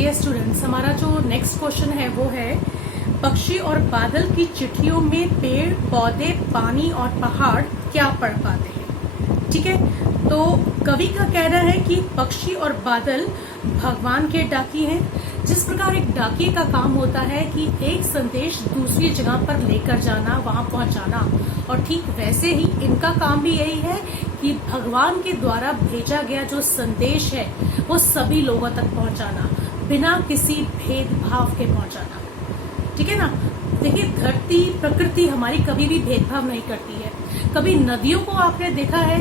Dear students, हमारा जो next question है वो है पक्षी और बादल की चिट्ठियों में पेड़ पौधे पानी और पहाड़ क्या पढ़ पाते हैं। ठीक है, तो कवि का कहना है कि पक्षी और बादल भगवान के डाकिये हैं। जिस प्रकार एक डाकिये का काम होता है कि एक संदेश दूसरी जगह पर लेकर जाना, वहां पहुंचाना, और ठीक वैसे ही इनका काम भी यही है कि भगवान के द्वारा भेजा गया जो संदेश है वो सभी लोगों तक पहुंचाना, बिना किसी भेदभाव के पहुंचाना। ठीक है ना। देखिए, धरती प्रकृति हमारी कभी भी भेदभाव नहीं करती है। कभी नदियों को आपने देखा है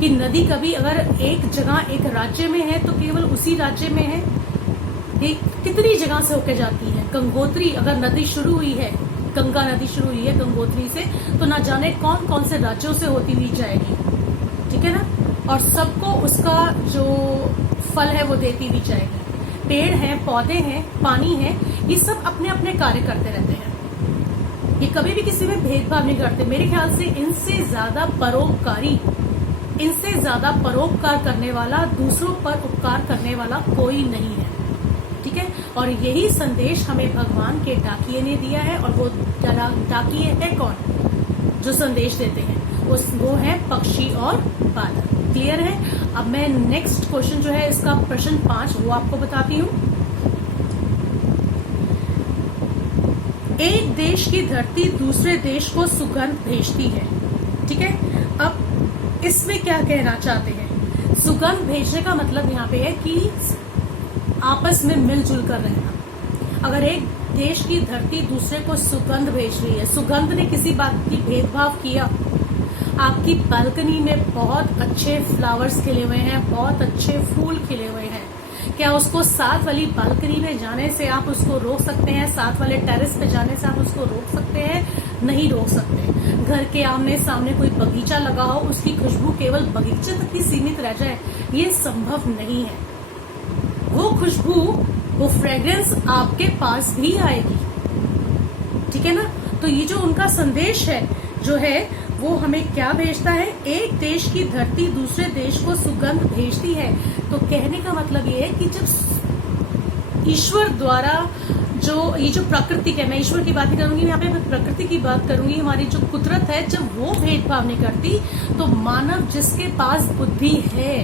कि नदी कभी अगर एक जगह एक राज्य में है तो केवल उसी राज्य में है, ये कितनी जगह से होकर जाती है। गंगोत्री अगर नदी शुरू हुई है, गंगा नदी शुरू हुई है गंगोत्री से, तो ना जाने कौन कौन से राज्यों से होती हुई जाएगी। ठीक है ना। और सबको उसका जो फल है वो देती हुई जाएगी। पेड़ हैं, पौधे हैं, पानी है, ये सब अपने अपने कार्य करते रहते हैं। ये कभी भी किसी में भेदभाव नहीं करते। मेरे ख्याल से इनसे ज्यादा परोपकारी, इनसे ज्यादा परोपकार करने वाला, दूसरों पर उपकार करने वाला कोई नहीं है। ठीक है। और यही संदेश हमें भगवान के डाकिये ने दिया है। और वो डाकिये है कौन जो संदेश देते हैं? वो है पक्षी और बादल। क्लियर है। अब मैं नेक्स्ट क्वेश्चन जो है इसका प्रश्न 5 वो आपको बताती हूँ। एक देश की धरती दूसरे देश को सुगंध भेजती है। ठीक है। अब इसमें क्या कहना चाहते हैं? सुगंध भेजने का मतलब यहाँ पे है कि आपस में मिलजुल कर रहना। अगर एक देश की धरती दूसरे को सुगंध भेज रही है, सुगंध ने किसी बात की भेदभाव किया, आपकी बालकनी में बहुत अच्छे फ्लावर्स खिले हुए हैं, बहुत अच्छे फूल खिले हुए हैं, क्या उसको साथ वाली बालकनी में जाने से आप उसको रोक सकते हैं? साथ वाले टेरेस पे जाने से आप उसको रोक सकते हैं? नहीं रोक सकते। घर के आमने सामने कोई बगीचा लगा हो, उसकी खुशबू केवल बगीचे तक ही सीमित रह जाए, ये संभव नहीं है। वो खुशबू, वो फ्रेग्रेंस आपके पास भी आएगी। ठीक है ना। तो ये जो उनका संदेश है जो है वो हमें क्या भेजता है? एक देश की धरती दूसरे देश को सुगंध भेजती है। तो कहने का मतलब ये है कि जब ईश्वर द्वारा ये जो प्रकृति है, मैं ईश्वर की बात नहीं करूंगी यहाँ पे, मैं प्रकृति की बात करूंगी, हमारी जो कुदरत है, जब वो भेदभाव नहीं करती तो मानव जिसके पास बुद्धि है,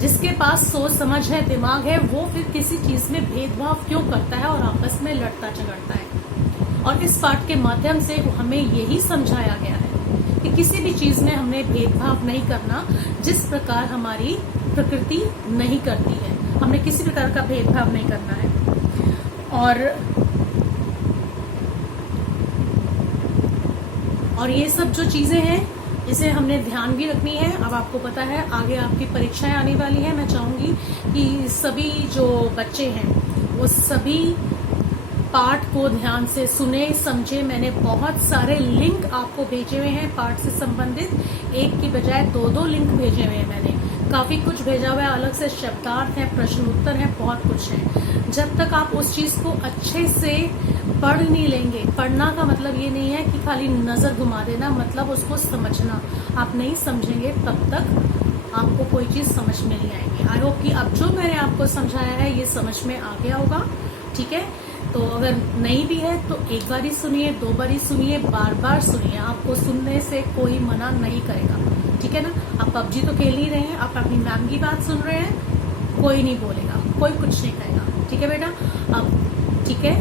जिसके पास सोच समझ है, दिमाग है, वो फिर किसी चीज में भेदभाव क्यों करता है और आपस में लड़ता झगड़ता है। और इस पाठ के माध्यम से हमें यही समझाया गया है कि किसी भी चीज में हमें भेदभाव नहीं करना, जिस प्रकार हमारी प्रकृति नहीं करती है। हमें किसी प्रकार का भेदभाव नहीं करना है। और ये सब जो चीजें हैं इसे हमने ध्यान भी रखनी है। अब आपको पता है आगे आपकी परीक्षाएं आने वाली हैं। मैं चाहूंगी कि सभी जो बच्चे हैं वो सभी पाठ को ध्यान से सुने, समझे। मैंने बहुत सारे लिंक आपको भेजे हुए हैं पाठ से संबंधित, एक की बजाय 2-2 लिंक भेजे हुए हैं। मैंने काफी कुछ भेजा हुआ है, अलग से शब्दार्थ है, प्रश्न उत्तर है, बहुत कुछ है। जब तक आप उस चीज को अच्छे से पढ़ नहीं लेंगे, पढ़ना का मतलब ये नहीं है कि खाली नजर घुमा देना, मतलब उसको समझना। आप नहीं समझेंगे तब तक आपको कोई चीज समझ में नहीं आएगी। आई होप कि अब जो मैंने आपको समझाया है ये समझ में आ गया होगा। ठीक है। तो अगर नहीं भी है तो एक बार ही सुनिए, 2 बार ही सुनिए, बार बार सुनिए। आपको सुनने से कोई मना नहीं करेगा। ठीक है ना। आप पबजी तो खेल ही रहे हैं, आप अपनी मैम की बात सुन रहे हैं, कोई नहीं बोलेगा, कोई कुछ नहीं कहेगा। ठीक है बेटा। अब ठीक है,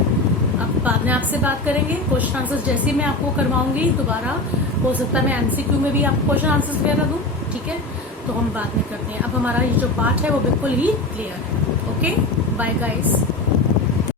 अब बाद में आपसे बात करेंगे। क्वेश्चन आंसर्स जैसे मैं आपको करवाऊंगी दोबारा, हो सकता है मैं MCQ में भी आपको क्वेश्चन आंसर्स वगैरह दूं। ठीक है। तो हम बाद में करते हैं। अब हमारा ये जो पाठ है वो बिल्कुल ही क्लियर है। Okay, bye guys.